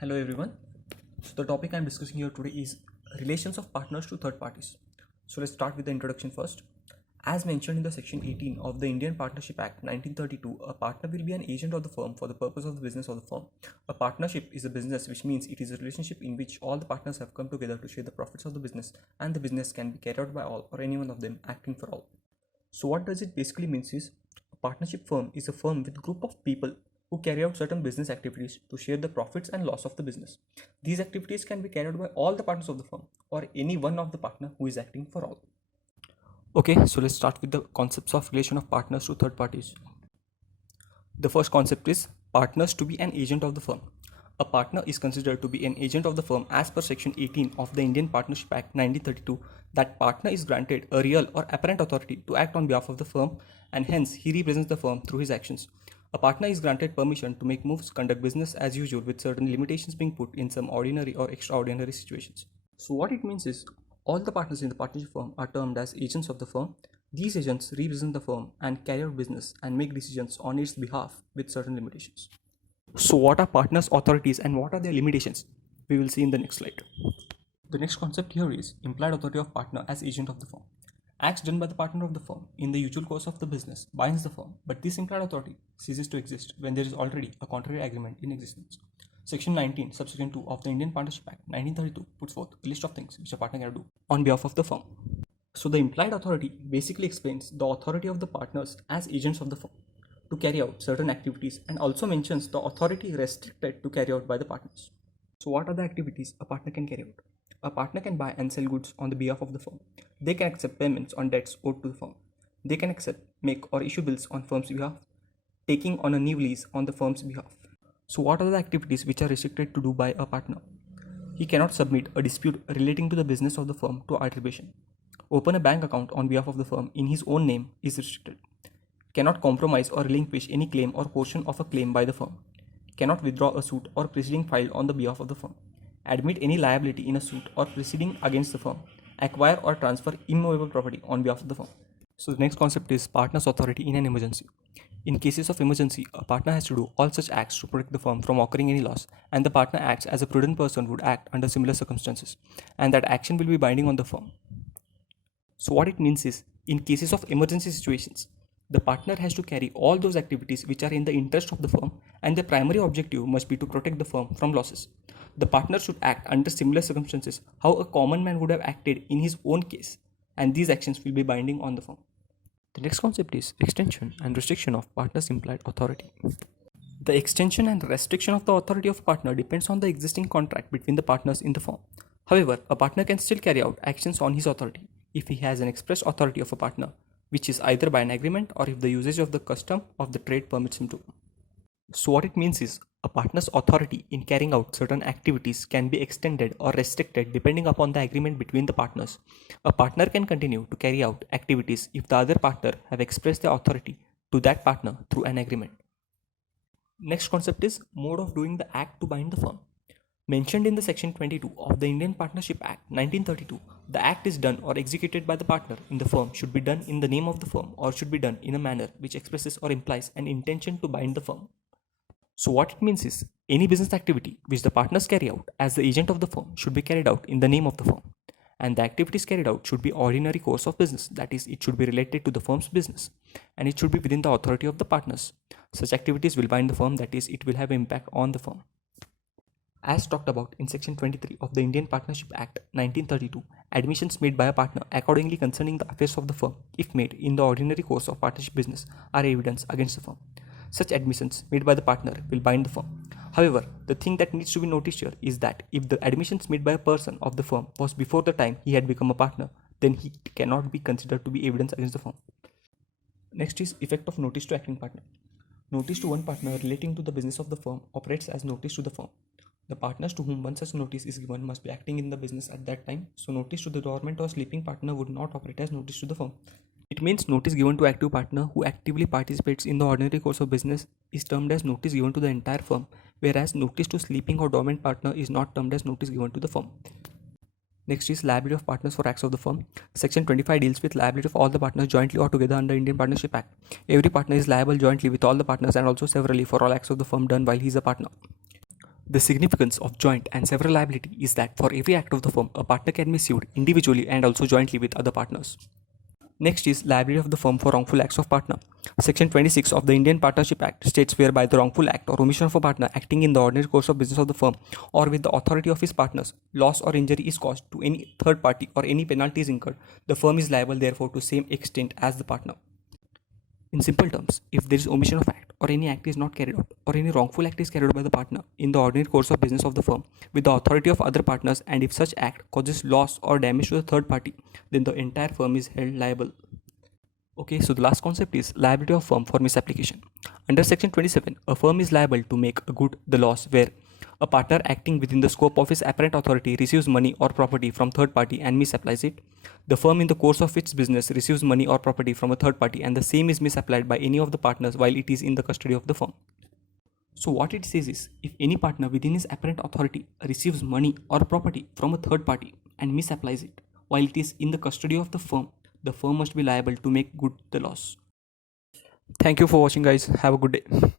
Hello everyone. So the topic I'm discussing here today is relations of partners to third parties. So let's start with the introduction first. As mentioned in the section 18 of the Indian Partnership Act 1932, a partner will be an agent of the firm for the purpose of the business of the firm. A partnership is a business, which means it is a relationship in which all the partners have come together to share the profits of the business, and the business can be carried out by all or any one of them acting for all. So what does it basically means is a partnership firm is a firm with group of people who carry out certain business activities to share the profits and loss of the business. These activities can be carried out by all the partners of the firm or any one of the partner who is acting for all. Okay, so let's start with the concepts of relation of partners to third parties. The first concept is partners to be an agent of the firm. A partner is considered to be an agent of the firm as per section 18 of the Indian Partnership Act 1932. That partner is granted a real or apparent authority to act on behalf of the firm, and hence he represents the firm through his actions. A partner is granted permission to make moves, conduct business as usual, with certain limitations being put in some ordinary or extraordinary situations. So what it means is all the partners in the partnership firm are termed as agents of the firm. These agents represent the firm and carry out business and make decisions on its behalf with certain limitations. So what are partners' authorities and what are their limitations? We will see in the next slide. The next concept here is implied authority of partner as agent of the firm. Acts done by the partner of the firm in the usual course of the business binds the firm, but this implied authority ceases to exist when there is already a contrary agreement in existence. Section 19, subsection 2 of the Indian Partnership Act 1932 puts forth a list of things which a partner can do on behalf of the firm. So the implied authority basically explains the authority of the partners as agents of the firm to carry out certain activities and also mentions the authority restricted to carry out by the partners. So what are the activities a partner can carry out? A partner can buy and sell goods on the behalf of the firm. They can accept payments on debts owed to the firm. They can accept, make or issue bills on firm's behalf, taking on a new lease on the firm's behalf. So what are the activities which are restricted to do by a partner? He cannot submit a dispute relating to the business of the firm to arbitration. Open a bank account on behalf of the firm in his own name is restricted. Cannot compromise or relinquish any claim or portion of a claim by the firm. Cannot withdraw a suit or proceeding filed on the behalf of the firm. Admit any liability in a suit or proceeding against the firm. Acquire or transfer immovable property on behalf of the firm. So the next concept is partner's authority in an emergency. In cases of emergency, a partner has to do all such acts to protect the firm from occurring any loss, and the partner acts as a prudent person would act under similar circumstances, and that action will be binding on the firm. So what it means is, in cases of emergency situations, the partner has to carry all those activities which are in the interest of the firm, and the primary objective must be to protect the firm from losses. The partner should act under similar circumstances how a common man would have acted in his own case, and these actions will be binding on the firm. The next concept is extension and restriction of partner's implied authority. The extension and restriction of the authority of a partner depends on the existing contract between the partners in the firm. However, a partner can still carry out actions on his authority if he has an express authority of a partner, which is either by an agreement or if the usage of the custom of the trade permits him to. So what it means is a partner's authority in carrying out certain activities can be extended or restricted depending upon the agreement between the partners. A partner can continue to carry out activities if the other partner have expressed their authority to that partner through an agreement. Next concept is mode of doing the act to bind the firm. Mentioned in the section 22 of the Indian Partnership Act 1932, the act is done or executed by the partner in the firm should be done in the name of the firm or should be done in a manner which expresses or implies an intention to bind the firm. So what it means is any business activity which the partners carry out as the agent of the firm should be carried out in the name of the firm, and the activities carried out should be ordinary course of business, that is, it should be related to the firm's business, and it should be within the authority of the partners. Such activities will bind the firm, that is, it will have impact on the firm. As talked about in section 23 of the Indian Partnership Act 1932, admissions made by a partner accordingly concerning the affairs of the firm, if made in the ordinary course of partnership business, are evidence against the firm. Such admissions made by the partner will bind the firm. However, the thing that needs to be noticed here is that if the admissions made by a person of the firm was before the time he had become a partner, then he cannot be considered to be evidence against the firm. Next is effect of notice to acting partner. Notice to one partner relating to the business of the firm operates as notice to the firm. The partners to whom one such notice is given must be acting in the business at that time, so notice to the dormant or sleeping partner would not operate as notice to the firm. It means notice given to active partner who actively participates in the ordinary course of business is termed as notice given to the entire firm, whereas notice to sleeping or dormant partner is not termed as notice given to the firm. Next is liability of partners for acts of the firm. Section 25 deals with liability of all the partners jointly or together under Indian Partnership Act. Every partner is liable jointly with all the partners and also severally for all acts of the firm done while he is a partner. The significance of joint and several liability is that for every act of the firm, a partner can be sued individually and also jointly with other partners. Next is liability of the firm for wrongful acts of partner. Section 26 of the Indian Partnership Act states whereby the wrongful act or omission of a partner acting in the ordinary course of business of the firm or with the authority of his partners, loss or injury is caused to any third party or any penalty is incurred, the firm is liable therefore to same extent as the partner. In simple terms, if there is omission of act or any act is not carried out or any wrongful act is carried out by the partner in the ordinary course of business of the firm with the authority of other partners, and if such act causes loss or damage to the third party, then the entire firm is held liable. Okay, so the last concept is liability of firm for misapplication. Under section 27, a firm is liable to make good the loss where a partner acting within the scope of his apparent authority receives money or property from third party and misapplies it. The firm in the course of its business receives money or property from a third party and the same is misapplied by any of the partners while it is in the custody of the firm. So what it says is, if any partner within his apparent authority receives money or property from a third party and misapplies it while it is in the custody of the firm must be liable to make good the loss. Thank you for watching, guys. Have a good day.